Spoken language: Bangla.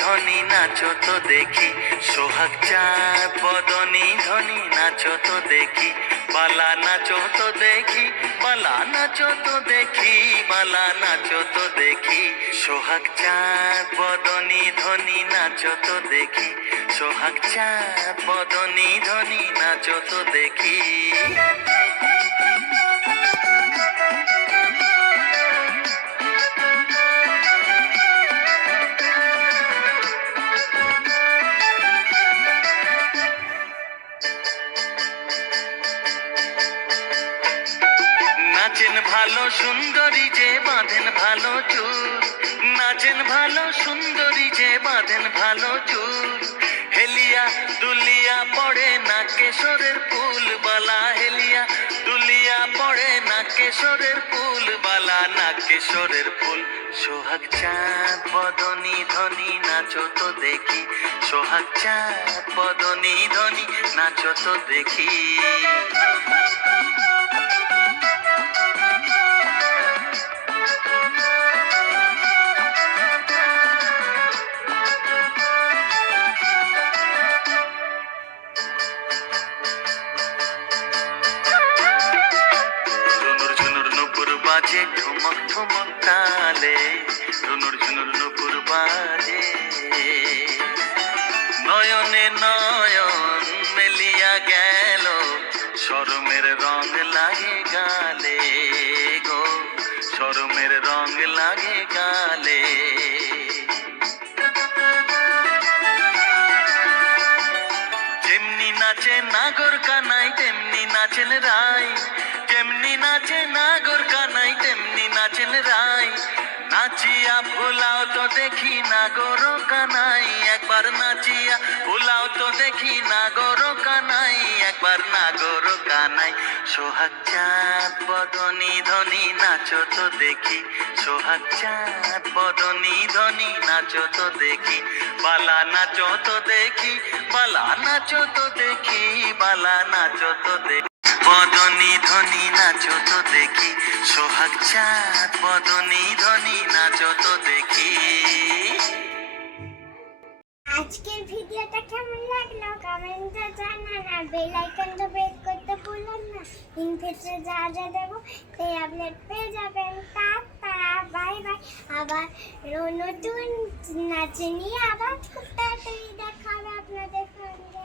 ধনী, নাচো তো দেখি। সোহাগ চাঁদ, বদনী ধনী, নাচো তো দেখি। বালা নাচো তো দেখি, বালা নাচো তো দেখি, বালা নাচো তো দেখি। সোহাগ চাঁদ, বদনী ধনী, নাচো তো দেখি। সোহাগ চাঁদ, বদনী ধনী, নাচো তো দেখি। নাচেন ভালো সুন্দরী যে বাঁধেন ভালো চুল। নাচেন ভালো সুন্দরী যে বাঁধেন ভালো চুল। হেলিয়া দুলিয়া পড়ে না কেশরের ফুল বালা হেলিয়া দুলিয়া পড়ে না কেশরের ফুল বালা না কেশরের ফুল। সোহাগ চাঁদ, বদনী ধনী, নাচো তো দেখি। সোহাগ চাঁদ, বদনী ধনী, নাচো তো দেখি। বাজে ঠুমক ঠুমক তালে ঝুনুর ঝুনুর নুপুর বাজে। নয়নে নয়ন মেলিয়া গেল, শরমের রং লাগে গালে গো, শরমের রং লাগে গালে। যেমনি নাচে নাগর কানাই, তেমনি নাচেন রাই, যেমনি নাচে নাগর ভুলাও তো দেখি নাগর কানাই একবার নাচিয়া। ভুলাও তো দেখি নাগর কানাই একবার নাগর কানাই সোহাগ চাঁদ, বদনী ধনী, নাচো তো দেখি। সোহাগ চাঁদ, বদনী ধনী, নাচো তো দেখি। বালা নাচো তো দেখি, বালা নাচো তো দেখি, বালা নাচো তো দেখি। বদনী ধনী, নাচো তো দেখি। সোহাগ চাঁদ, বদনী ধনী নাচো আর বেল আইকনটা প্রেস করতে ভুলবেন না। ইন ফিউচার যা যা দেবো, সেই আপডেট পেয়ে যাবেন। টাটা বাই বাই আবার নতুন নাচে নিয়ে আবার খুব তাড়াতাড়ি দেখা হবে আপনাদের সঙ্গে।